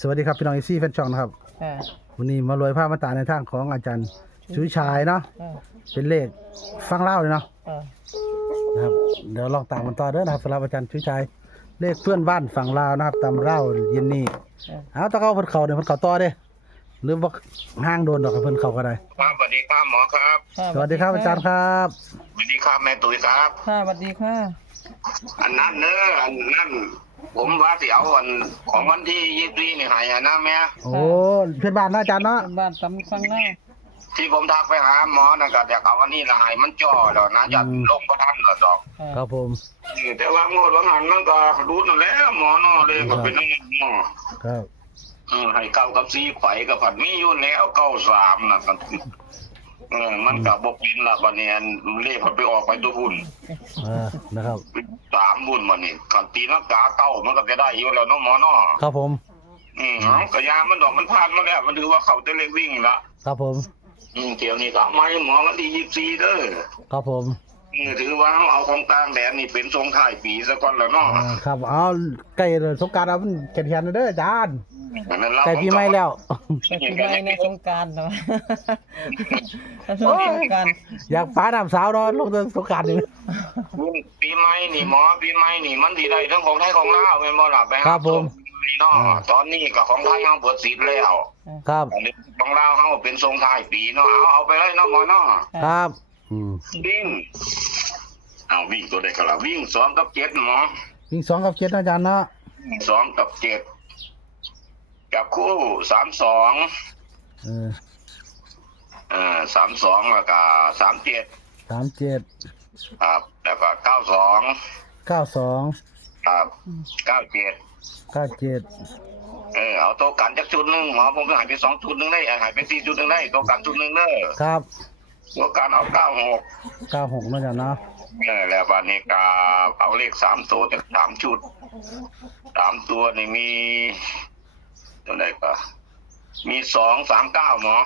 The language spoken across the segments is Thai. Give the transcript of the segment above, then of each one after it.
สวัสดีครับพี่น้องแฟนช่องนะครับวันนี้มารวยภาพมาตราในทางของอาจารย์ชุยชายเนาะเป็นเลขฟังเล่าเลยเนาะนะครับเดี๋ยวลองตามกันต่อเด้อนะครับสำหรับอาจารย์ชุยชายเลขเพื่อนบ้านฝั่งลาวนะครับตามเล่าเย็นนี้เอาตะเกาเพิ่นเข่าเนี่ยเพิ่นเข่าต่อเด้หรือว่าห้างโดนดอกเพิ่นเข่าก็ได้ครับสวัสดีครับหมอครับสวัสดีครับอาจารย์ครับสวัสดีครับแม่ตุ๋ยครับค่ะสวัสดีค่ะอันนั้นอันนั้นผมว่าสิเอาอันของวันที่24นี่ให้นะแม่โอ้เพื่อนบ้านนะอาจารย์เนาะบ้านตำฟังหน้าที่ผมทักไปหาหมอนั่นก็อยากเอาอันนี้ละให้มันจ่อแล้วนะจะลงบ่ทันหรอกดอกครับผมแต่ว่างวดว่าหันมันก็รู้นั่นแหละหมอเนาะเลยก็เป็นนั่นหมอครับให้เก้ากับ4ไขก็ผัดมีอยู่แล้ว93น่ะมันก็บ่กินละบัดนี้เลขมันไปออกไปตัวหุ้นนะครับ3บุญมันนี่คันตีนักกาเก้ามันก็จะได้อยู่แล้วเนาะหมอเนาะครับผมก็ยามันดอกมันพลาดมาแล้วมันถือว่าเขาจะเลขวิ่งละครับผมเที่ยวนี้ก็ไม่หมอกันที่24เด้อครับผมถือว่าเอาของต่างแดนนี่เป็นทรงท้ายปีซะก่อนแล้วเนาะครับเอาใกล้สงกรานต์เอามันแข่งๆเด้ออาจารย์ใกล้ปีใหม่แล้วใกล้ปีใหม่ในสงกรานต์เนาะสงกรานต์อยากฟ้าน้ำสาวเนาะลงสงกรานต์นี่ปีใหม่นี่หมอปีใหม่นี่มันสิได้ทั้งของไทยของลาวแม่นบ่ล่ะไปครับผมเนาะตอนนี้ก็ของไทยเฮาเบิดสิทธิ์แล้วครับของลาวเฮาเป็นทรงท้ายปีเนาะเอาไปเลยเนาะหมอเนาะครับวิ่งวิ่งตัวใดก็ล่ะวิ่ง2กับ7หมอวิ่ง2กับ7อาจารย์เนาะ2กับ7กับคู่3232แล้วก็37ครับแล้วก็92ครับ97เอาตัวกันจักชุดนึงหมอผมก็ให้ไป2ชุดนึงได้ให้ไป4ชุดนึงได้ตัวกันชุดนึงเด้อครับตัวกันเอา96นะจ๊ะเนาะแล้วบัดนี้ก็เอาเลข3ตัวจาก3ชุด3ตัวนี่มีตัวไหนก็มี239หมอ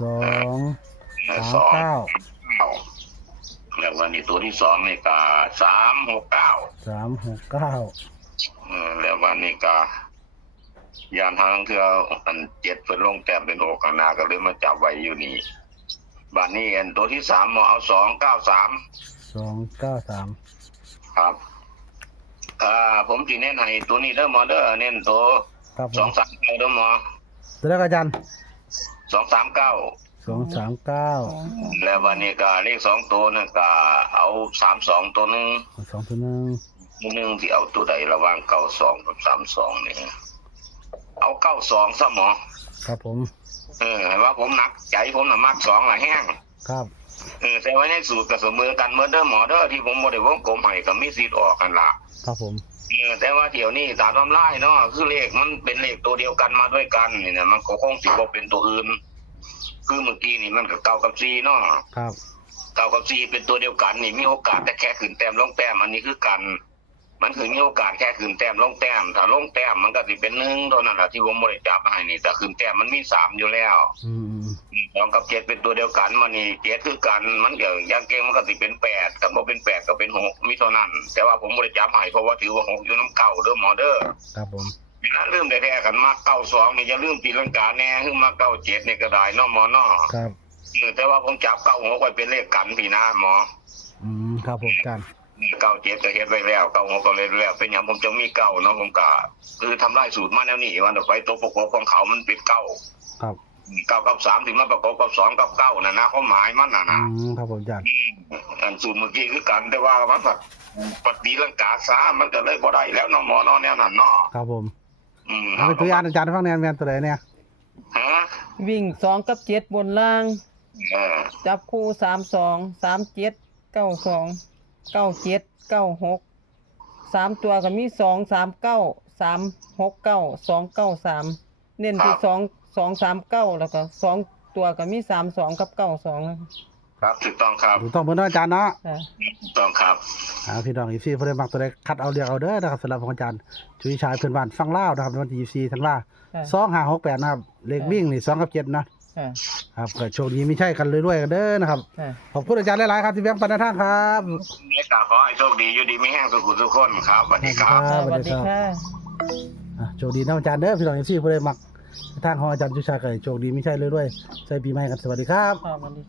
239แล้ววันนี้ตัวที่2นี่ก็369แล้ววันนี้ก็ยานทางเทื่ออัน7เพิ่นลงแต้มเป็น6ข้างหน้าก็เลยมาจับไว้อยู่นี่บัดนี้อันตัวที่3หมอเอา293ครับผมสิเน้นให้ตัวนี้เด้อหมอเด้อเน้นตัว239เด้อหมอตัวแรกอาจารย์239แล้ววันนี้ก็เลข2ตัวนึงก็เอา32ตัวนึงที่เอาตัวใดระหว่าง92กับ32นี่เอา92ซะหมอครับผมให้ว่าผมหนักใจผมน่ะมัก2ล่ะแห้งครับแต่ว่าในสูตรก็เสมอกันเหมือนเด้อหมอเด้อที่ผมบ่ได้วงกลมให้ก็มีสิทธิ์ออกกันล่ะครับผมแต่ว่าเดี๋ยวนี้ตามทำลายเนาะคือเลขมันเป็นเลขตัวเดียวกันมาด้วยกันนี่นะมันก็คงสิบ่เป็นตัวอื่นคือเมื่อกี้นี่มันก็9กับ4เนาะครับ9กับ4เป็นตัวเดียวกันนี่มีโอกาสแต่แค่ขึ้นแต้มลงแต้มอันนี้คือกันมันคือมีโอกาสแค่ขึ้นแต้มลงแต้มถ้าลงแต้มมันก็สิเป็น1เท่านั้นล่ะที่ผมบ่ได้จับให้นี่แต่ขึ้นแต้มมันมี3อยู่แล้ว2กับ7เป็นตัวเดียวกันมันนี่7คือกันมันเดี๋ยวอย่างเก่งมันก็สิเป็น8กับบ่เป็น8ก็เป็น6มีเท่านั้นแต่ว่าผมบ่ได้จับให้เพราะว่าถือว่า6อยู่นำเก่าเด้อหมอเด้อครับผมถ้าลืมแท้ๆกันมา92นี่อย่าลืมตีลังกาแน่คือมา97นี่ก็ได้เนาะหมอเนาะครับแต่ว่าผมจับ96ไว้เป็นเลขกันพี่นะหมอครับผมอาจารย์97ก็เฮ็ดไว้แล้ว96ก็เลยแล้วเป็นหยังผมจะมีเก่าเนาะผมก็คือทำลายสูตรมาแนวนี้ว่าไปตัวประกอบของเขามันเป็น9ครับ9กับ3ที่มาประกอบกับ2กับ9น่ะนะความหมายมันน่ะนะครับผมอาจารย์อันสูตรเมื่อกี้คือกันแต่ว่ามันปฏิลังกาซะมันก็เลยบ่ได้แล้วเนาะหมอเนาะแนวนั้นเนาะครับผมเอาไปตัวอย่างอาจารย์ฟังแนวตัวไหนเนี่ยวิ่ง2กับ7บนล่างจับคู่32 37 92 97 96 3ตัวก็มี2 39 369 293เน้นที่239แล้วก็2ตัวก็มี32กับ92ครับถูกต้องครับถูกต้องเหมือนอาจารย์เนาะถูกต้องครับพี่น้อง14เพิ่นมักตัวใดคัดเอาเลือกเอาเด้อนะครับสำหรับของอาจารย์ชุยชายเพื่อนบ้านฟังลาวนะครับวันที่24ธันวาคม2568นะครับเลขวิ่งนี่2กับ7นะครับก็โชคดีมีใช่กันเรื่อยๆกันเด้อนะครับขอบคุณอาจารย์หลายๆครับที่แบ่งปันแนวทางครับขอให้โชคดีอยู่ดีมีแห้งสุขทุกคนครับสวัสดีครับสวัสดีค่ะ โชคดีนะอาจารย์เด้อพี่น้องFCผู้ใดมักทางของอาจารย์ชูชาติก็ให้โชคดีไม่ใช่เลยด้วยใส่ปีใหม่กันสวัสดีครับ ค่ะวันนี้